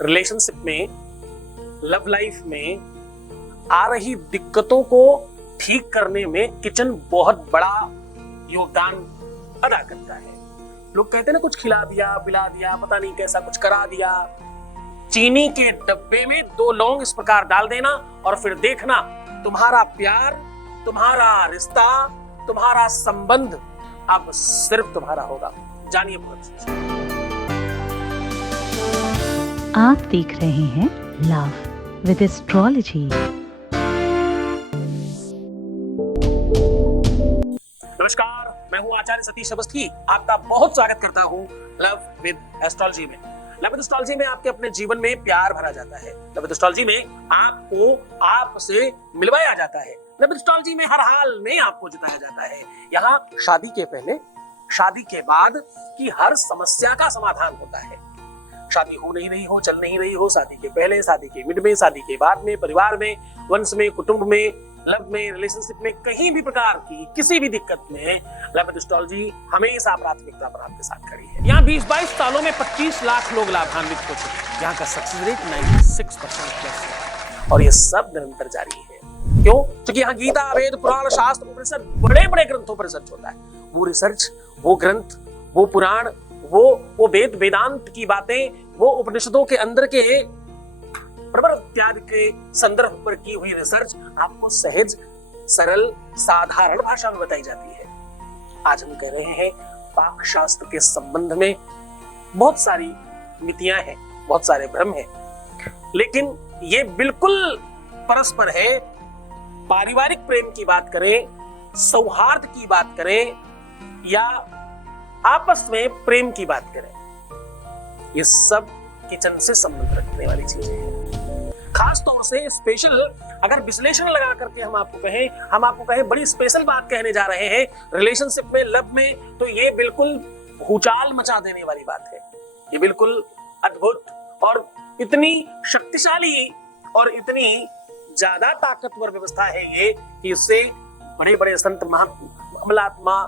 Relationship में, love life में आ रही दिक्कतों को ठीक करने में किचन बहुत बड़ा योगदान अदा करता है। लोग कहते हैं ना, कुछ खिला दिया, पिला दिया, पता नहीं कैसा कुछ करा दिया। चीनी के डब्बे में 2 लौंग इस प्रकार डाल देना और फिर देखना तुम्हारा प्यार, तुम्हारा रिश्ता, तुम्हारा संबंध अब सिर्फ तुम्हारा होगा। जानिए बहुत। आप देख रहे हैं लव विद एस्ट्रोलॉजी। नमस्कार, मैं हूं आचार्य सतीश अवस्थी। आपका बहुत स्वागत करता हूं लव विद एस्ट्रोलॉजी में। लव विद एस्ट्रोलॉजी में आपके अपने जीवन में प्यार भरा जाता है। लव विद एस्ट्रोलॉजी में आपको आपसे मिलवाया जाता है। लव विद एस्ट्रोलॉजी में हर हाल में आपको जिताया जाता है। यहाँ शादी के पहले, शादी के बाद की हर समस्या का समाधान होता है। शादी हो नहीं रही हो, चल नहीं रही हो, शादी के पहले, शादी के मिड में, शादी के बाद में, परिवार में, वंश में, कुटुंब में, लव में, रिलेशनशिप में, कहीं भी प्रकार की किसी भी दिक्कत में लव विद एस्ट्रोलॉजी हमेशा प्राथमिकता पर आपके साथ खड़ी है। यहाँ 20-22 सालों में 25 लाख लोग लाभान्वित हो चुके हैं। यहाँ का सक्सेस रेट 96% प्लस है और ये सब निरंतर जारी है। क्यों? क्योंकि यहाँ गीता, वेद, पुराण, शास्त्र, उपनिषद, बड़े बड़े ग्रंथों पर रिसर्च होता है। वो रिसर्च, वो ग्रंथ, वो पुराण, वो वेद वेदांत की बातें, वो उपनिषदों के अंदर के प्रवर इत्यादि के संदर्भ पर की हुई रिसर्च आपको सहज, सरल, साधारण भाषा में बताई जाती है। आज हम कह रहे हैं पाक शास्त्र के संबंध में बहुत सारी मितियां हैं, बहुत सारे भ्रम हैं, लेकिन ये बिल्कुल परस्पर है। पारिवारिक प्रेम की बात करें, सौहार्द की बात करें या आपस में प्रेम की बात करें, ये सब किचन से संबंध रखने वाली चीजें हैं। खास तौर से स्पेशल अगर विश्लेषण लगा करके हम आपको कहें बड़ी स्पेशल बात कहने जा रहे हैं रिलेशनशिप में, लव में, तो ये बिल्कुल भूचाल मचा देने वाली बात है। ये बिल्कुल अद्भुत और इतनी शक्तिशाली और इतनी ज्यादा ताकतवर व्यवस्था है ये कि इससे बड़े बड़े संत, अमलात्मा,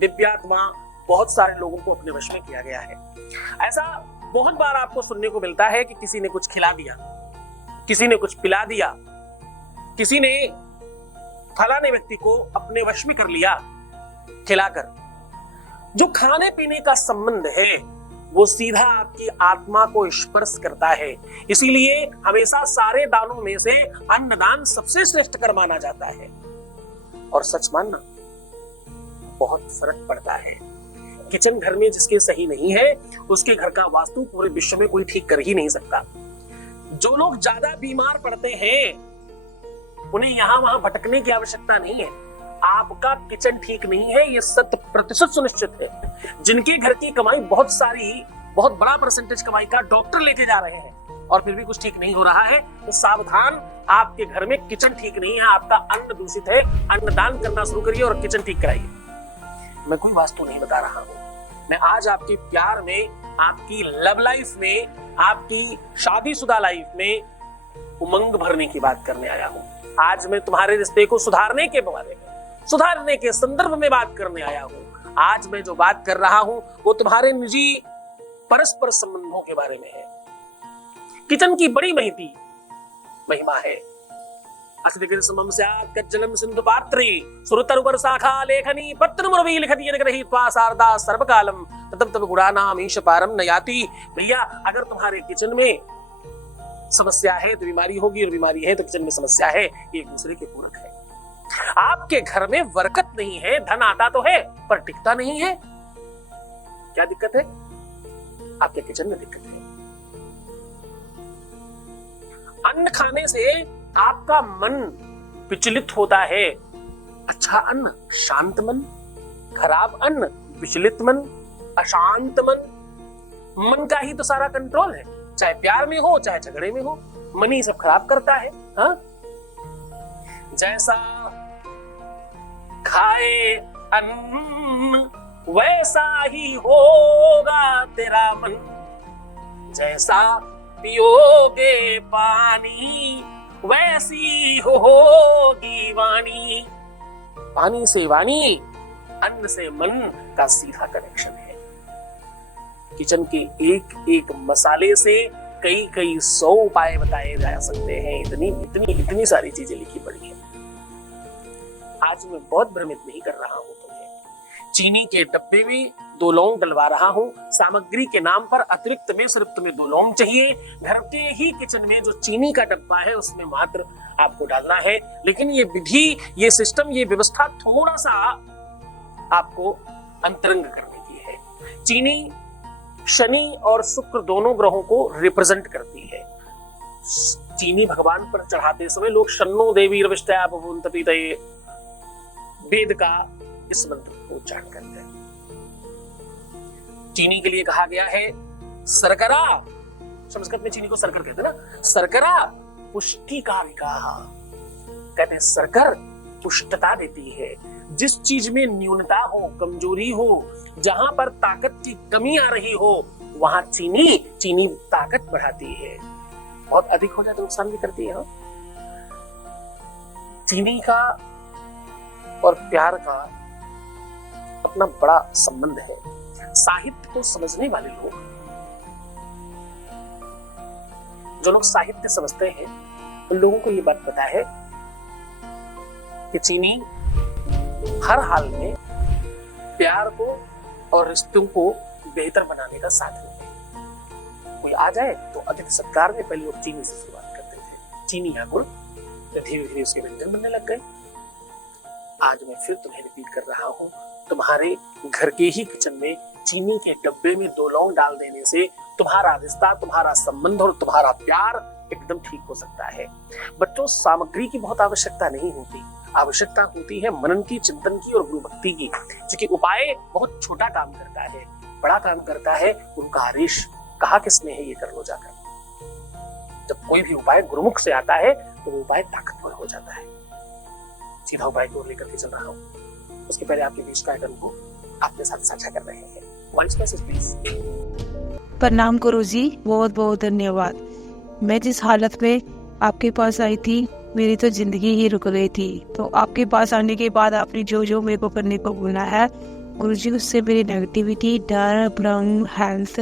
दिव्यात्मा, बहुत सारे लोगों को अपने वश में किया गया है। ऐसा बहुत बार आपको सुनने को मिलता है कि किसी ने कुछ खिला दिया, किसी ने कुछ पिला दिया, किसी ने फलाने व्यक्ति को अपने वश में कर लिया खिलाकर। जो खाने पीने का संबंध है वो सीधा आपकी आत्मा को स्पर्श करता है। इसीलिए हमेशा सारे दानों में से अन्नदान सबसे श्रेष्ठ कर माना जाता है। और सच मानना, बहुत फर्क पड़ता है। किचन घर में जिसके सही नहीं है उसके घर का वास्तु पूरे विश्व में कोई ठीक कर ही नहीं सकता। जो लोग ज्यादा बीमार पड़ते हैं उन्हें यहां वहां भटकने की आवश्यकता नहीं है। आपका किचन ठीक नहीं है, ये 100% सुनिश्चित है। जिनके घर की कमाई बहुत बड़ा परसेंटेज कमाई का डॉक्टर लेके जा रहे हैं और फिर भी कुछ ठीक नहीं हो रहा है, तो सावधान, आपके घर में किचन ठीक नहीं है, आपका अन्न दूषित है। अन्नदान करना शुरू करिए और किचन ठीक कराइए। मैं कोई वास्तु नहीं बता रहा हूं, मैं आज आपके प्यार में, आपकी लव लाइफ में, आपकी शादीशुदा लाइफ में उमंग भरने की बात करने आया हूं। आज मैं तुम्हारे रिश्ते को सुधारने के बारे में, सुधारने के संदर्भ में बात करने आया हूं। आज मैं जो बात कर रहा हूं वो तुम्हारे निजी परस्पर संबंधों के बारे में है। किचन की बड़ी महिमा है। अस्तिगिर समम स्यात् कज्जलम सिंधु पात्रे सुरतरुपर शाखा लेखनी पत्रमुरवी लिखति यदि त्वा शारदा सर्वकालम ततम तब गुणानाम ईश पारम न याति। भैया, अगर तुम्हारे किचन में समस्या है तो बीमारी होगी, और बीमारी है तो किचन में समस्या है, ये एक दूसरे के पूरक है। आपके घर में बरकत नहीं है, धन आता तो है पर टिकता नहीं है। क्या दिक्कत है? आपके किचन में दिक्कत है। अन्न खाने से आपका मन विचलित होता है। अच्छा अन्न शांत मन, खराब अन्न विचलित मन, अशांत मन। मन का ही तो सारा कंट्रोल है, चाहे प्यार में हो चाहे झगड़े में हो, मन ही सब खराब करता है। हाँ, जैसा खाए अन्न वैसा ही होगा तेरा मन, जैसा पियोगे पानी वैसी होगी वाणी। पानी से वाणी, अन्न से मन का सीधा कनेक्शन है। किचन के एक एक मसाले से कई कई 100 उपाय बताए जा सकते हैं। इतनी इतनी इतनी सारी चीजें लिखी पड़ी है। आज मैं बहुत भ्रमित नहीं कर रहा हूं तुम्हें। चीनी के डब्बे में 2 लौंग डलवा रहा हूं। सामग्री के नाम पर अतिरिक्त में सिर्फ तुम्हें 2 लौंग चाहिए। घर के ही किचन में जो चीनी का डब्बा है उसमें मात्र आपको डालना है। लेकिन ये विधि, ये सिस्टम, ये व्यवस्था थोड़ा सा आपको अंतरंग करने की है। चीनी शनि और शुक्र दोनों ग्रहों को रिप्रेजेंट करती है। चीनी भगवान पर चढ़ाते समय लोग शन्नो देवी रविष्टया भवन्तु पीतये वेद का इस मंत्र को उच्चारण करते हैं। चीनी के लिए कहा गया है शर्करा, संस्कृत में चीनी को शर्कर कहते हैं ना, शर्करा पुष्टि का विकाह, कहते हैं शर्कर पुष्टता देती है। जिस चीज में न्यूनता हो, कमजोरी हो, जहां पर ताकत की कमी आ रही हो, वहां चीनी ताकत बढ़ाती है। बहुत अधिक हो जाए तो नुकसान भी करती है। चीनी का और प्यार का अपना बड़ा संबंध है। साहित्य को समझने वाले लोग, जो लोग साहित्य समझते हैं, उन लोगों को ये बात पता है कि चीनी हर हाल में प्यार को और रिश्तों को बेहतर बनाने का साधन है। कोई आ जाए तो अतिथि सत्कार में पहले लोग चीनी से शुरुआत करते थे। चीनी या गुड़, तो धीरे धीरे उसके व्यंजन बनने लग गए। आज मैं फिर तुम्हें रिपीट कर रहा हूं, तुम्हारे घर के ही किचन में चीनी के डब्बे में 2 लौंग डाल देने से तुम्हारा रिश्ता, तुम्हारा संबंध और तुम्हारा प्यार एकदम ठीक हो सकता है। बच्चों, सामग्री की बहुत आवश्यकता नहीं होती, आवश्यकता होती है मनन की, चिंतन की और गुरु भक्ति की। क्योंकि उपाय बहुत छोटा काम करता है, बड़ा काम करता है उनका आदेश। कहा किसने है ये कर लो जाकर। जब कोई भी उपाय गुरुमुख से आता है तो वो उपाय ताकतवर हो जाता है। सीधा उपाय को लेकर के चल रहा हूं, उसके पहले आपके बीच का अनुभव आपके साथ साझा कर रहे हैं। Voice message please. प्रणाम गुरुजी, बहुत बहुत धन्यवाद। मैं जिस हालत में आपके पास आई थी, मेरी तो जिंदगी ही रुक गई थी। तो आपके पास आने के बाद आपने जो जो मेरे को करने को बोला है गुरुजी, उससे मेरी नेगेटिविटी, डर, भ्रम, हेल्थ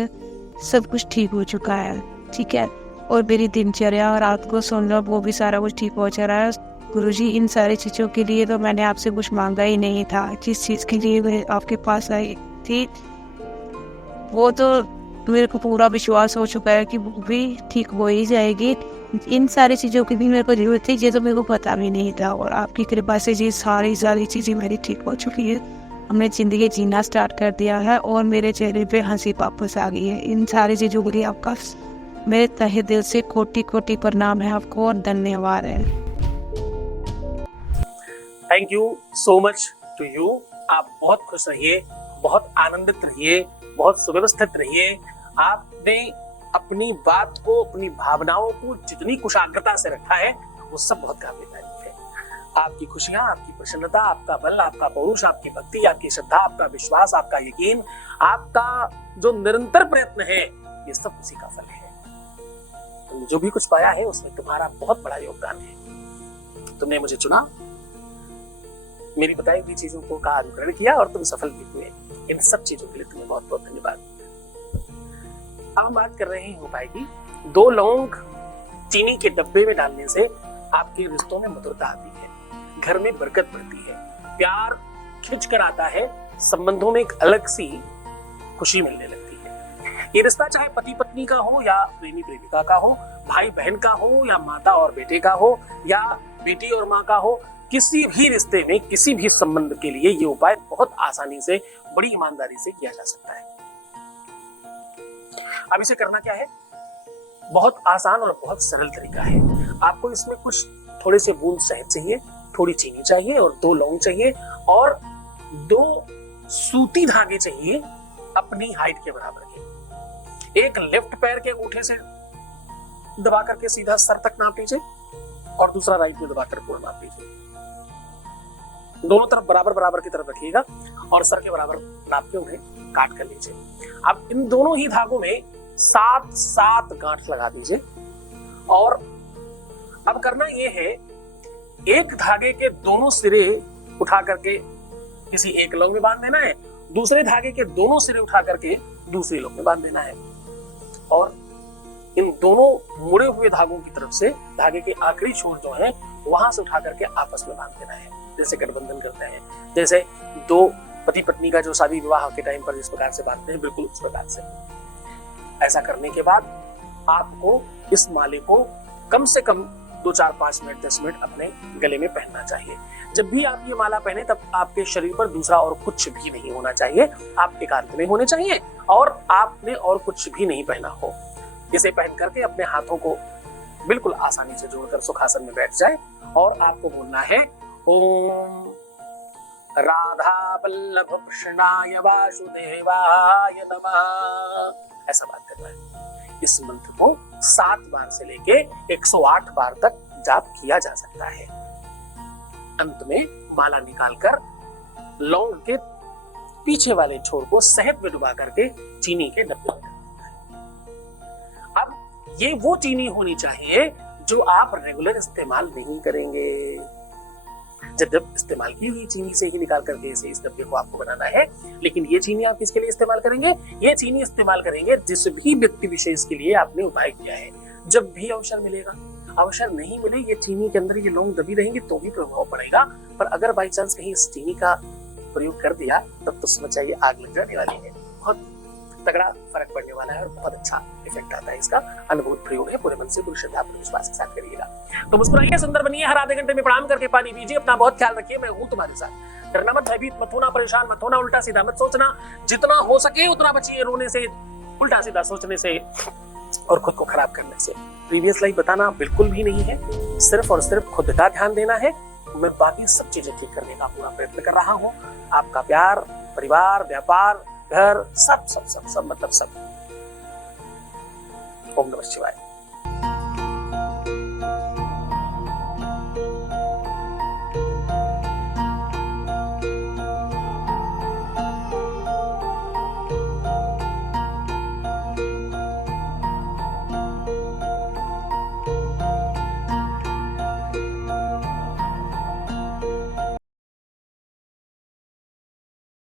सब कुछ ठीक हो चुका है। ठीक है, और मेरी दिनचर्या, रात को सोना, वो भी सारा कुछ ठीक हो जा रहा है। गुरुजी, इन सारी चीज़ों के लिए तो मैंने आपसे कुछ मांगा ही नहीं था। जिस चीज़ के लिए मैं आपके पास आई थी वो तो मेरे को पूरा विश्वास हो चुका है कि वो भी ठीक हो ही जाएगी। इन सारी चीज़ों की भी मेरे को जरूरत थी, ये तो मेरे को पता भी नहीं था। और आपकी कृपा से ये सारी चीज़ें मेरी ठीक हो चुकी है। हमने ज़िंदगी जीना स्टार्ट कर दिया है और मेरे चेहरे पे हंसी वापस आ गई है। इन सारी चीज़ों के लिए आपका मेरे तहे दिल से कोटि कोटि प्रणाम है आपको और धन्यवाद है। Thank you so much to you. आप बहुत खुश रहिए, बहुत आनंदित रहिए, बहुत सुव्यवस्थित रहिए। आपने अपनी बात को, अपनी भावनाओं को जितनी कुशाग्रता से रखा है वो सब बहुत काबिल तारीफ है। आपकी खुशियां, आपकी प्रसन्नता, आपका बल, आपका पौरुष, आपकी भक्ति, आपकी श्रद्धा, आपका विश्वास, आपका यकीन, आपका जो निरंतर प्रयत्न है, ये सब उसी का फल है। तुमने जो भी कुछ पाया है उसमें तुम्हारा बहुत बड़ा योगदान है। तुमने मुझे चुना, मेरी बताई हुई चीजों को का अनुकरण किया और तुम सफल भी हुए। इन सब चीजों के लिए तुम्हें बहुत बहुत धन्यवाद। अब हम बात कर रहे हैं उपाय की। 2 लौंग चीनी के डब्बे में डालने से आपके रिश्तों में मधुरता आती है, घर में बरकत बढ़ती है, प्यार खिंच कर आता है, संबंधों में एक अलग सी खुशी मिलने लगती है। ये रिश्ता चाहे पति पत्नी का हो या प्रेमी प्रेमिका का हो, भाई बहन का हो या माता और बेटे का हो या बेटी और माँ का हो, किसी भी रिश्ते में, किसी भी संबंध के लिए ये उपाय बहुत आसानी से, बड़ी ईमानदारी से किया जा सकता है। अब इसे करना क्या है? बहुत आसान और बहुत सरल तरीका है। आपको इसमें कुछ थोड़े से बूंद शहद चाहिए, थोड़ी चीनी चाहिए और 2 लौंग चाहिए और 2 सूती धागे चाहिए अपनी हाइट के बराबर के। एक लेफ्ट पैर के अंगूठे से दबा करके सीधा सर तक नाप लीजिए और दूसरा राइट में दबाकर पूरा नाप लीजिए। दोनों तरफ बराबर बराबर की तरफ रखिएगा और सर के बराबर नाप के उन्हें काट कर लीजिए। अब इन दोनों ही धागों में 7 गांठ लगा दीजिए और अब करना यह है, एक धागे के दोनों सिरे उठा करके किसी एक लौंग में बांध देना है, दूसरे धागे के दोनों सिरे उठा करके दूसरी लौंग में बांध देना है और इन दोनों मुड़े हुए धागों की तरफ से धागे के आखिरी छोर जो है वहां से उठा करके आपस में बांध देना है, जैसे गठबंधन करते हैं, जैसे दो पति पत्नी का जो शादी विवाह के टाइम पर जिस प्रकार से बांधते हैं, बिल्कुल उस प्रकार से। ऐसा करने के बाद आपको इस माले को कम से कम 2, 4, 5 मिनट 10 मिनट अपने गले में पहनना चाहिए। जब भी आप ये माला पहने तब आपके शरीर पर दूसरा और कुछ भी नहीं होना चाहिए, आप एकांत में होने चाहिए और आपने और कुछ भी नहीं पहना हो। इसे पहन करके अपने हाथों को बिल्कुल आसानी से जोड़कर सुखासन में बैठ जाए और आपको बोलना है ओम राधा वल्लभ कृष्णाय वासुदेवाय नमः। ऐसा बात करना है। इस मंत्र को 7 बार से लेके 108 बार तक जाप किया जा सकता है। अंत में माला निकालकर लौंग के पीछे वाले छोर को शहद में डुबा करके चीनी के डब्बे में। अब ये वो चीनी होनी चाहिए जो आप रेगुलर इस्तेमाल नहीं करेंगे। जब इस्तेमाल की हुई चीनी से ही निकाल करके इस डब्बे को आपको बनाना है। लेकिन ये चीनी आप किसके लिए इस्तेमाल करेंगे? ये चीनी इस्तेमाल करेंगे जिस भी व्यक्ति विशेष के लिए आपने उपाय किया है। जब भी अवसर मिलेगा, अवसर नहीं मिले, ये चीनी के अंदर ये लौंग दबी रहेंगी तो भी प्रभाव पड़ेगा। पर अगर बाई चांस कहीं इस चीनी का प्रयोग कर दिया तब तो समझ जाइए आग लग जाने वाली है। बहुत तगड़ा फर्क पड़ने वाला है और बहुत अच्छा इफेक्ट आता है इसका। अनुभव प्रयोग है, पूरे मन से पूरी श्रद्धा पूरे विश्वास के साथ करिएगा। तो मुस्कुराइए, सुंदर बनिए, हर आधे घंटे में प्रणाम करके पानी पीजिए। अपना बहुत ख्याल रखिए। मैं हूं तुम्हारे साथ। डरना मत, भयभीत मत होना, परेशान मत होना, उल्टा सीधा मत सोचना। जितना हो सके उतना बचिए रोने से, उल्टा सीधा सोचने से और खुद को खराब करने से। प्रीवियस लाइफ बताना बिल्कुल भी नहीं है, सिर्फ और सिर्फ खुद का ध्यान देना है। मैं बाकी सब चीजें ठीक करने का पूरा प्रयत्न कर रहा हूँ। आपका प्यार, परिवार, व्यापार, घर, सब सब सब सब मतलब सब। ओम नमः शिवाय।